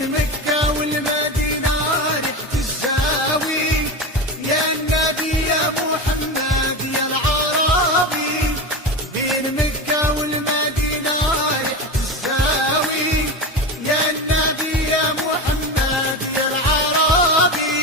بين مكة والمدينة رحت الزاوي، يا النبي يا محمد يا العربي. بين مكة والمدينة رحت الزاوي، يا النبي يا محمد يا العربي.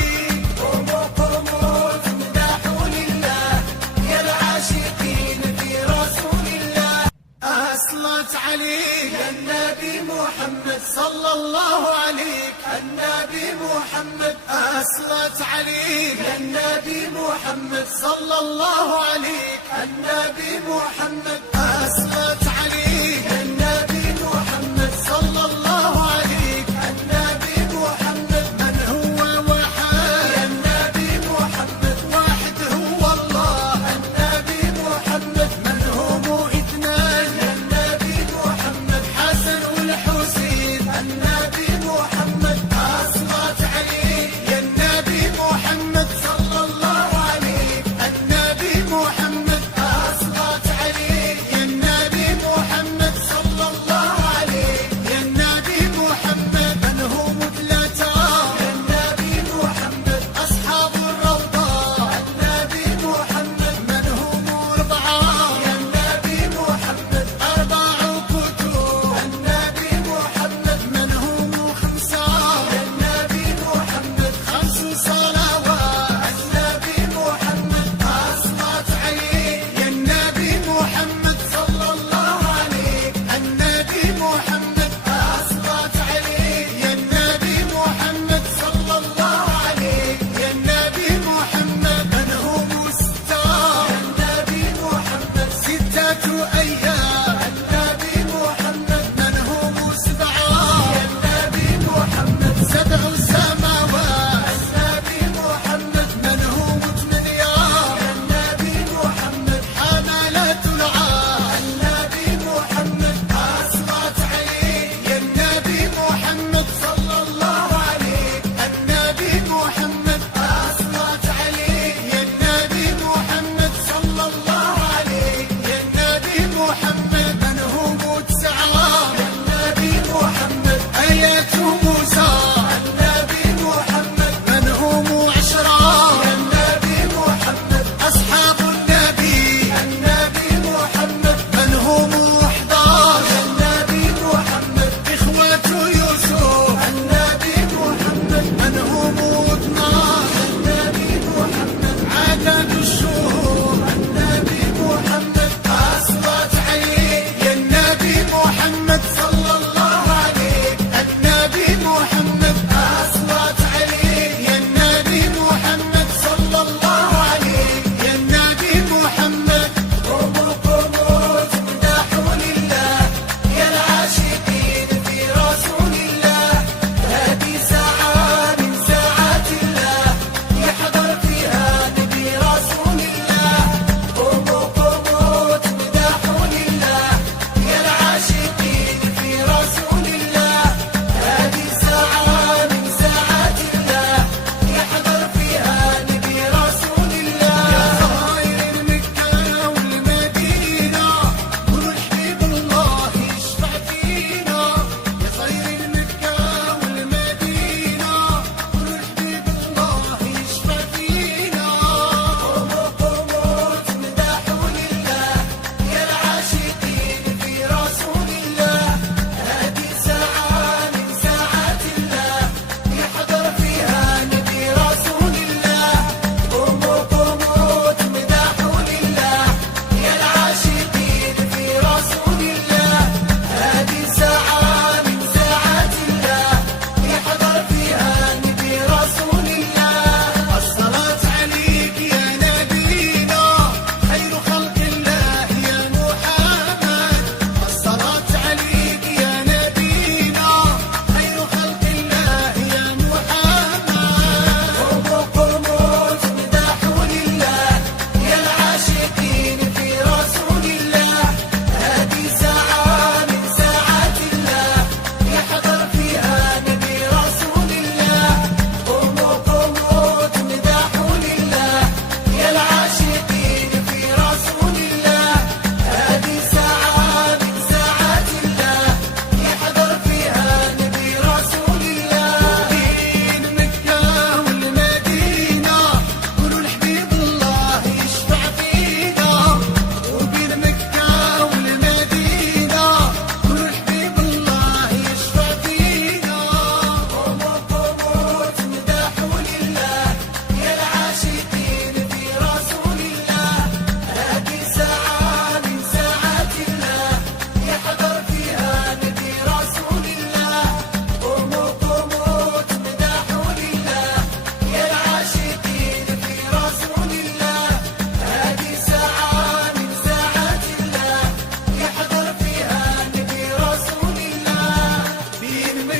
قوموا قوموا تمدحوا لله يا العاشقين في رسول الله. أصلت عليك يا النبي محمد صلى الله عليك، النبي محمد أصلت عليك يا النبي محمد صلى الله عليك، النبي محمد أصلت عليك يا النبي محمد صلى الله عليك، النبي محمد من هو واحد يا النبي محمد واحد هو الله، النبي محمد من هم اثنان يا النبي محمد حسن والحسين، النبي محمد أصلت عليك يا النبي محمد صلى الله عليك، النبي محمد أصلت عليك يا النبي محمد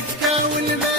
مكة والمدينة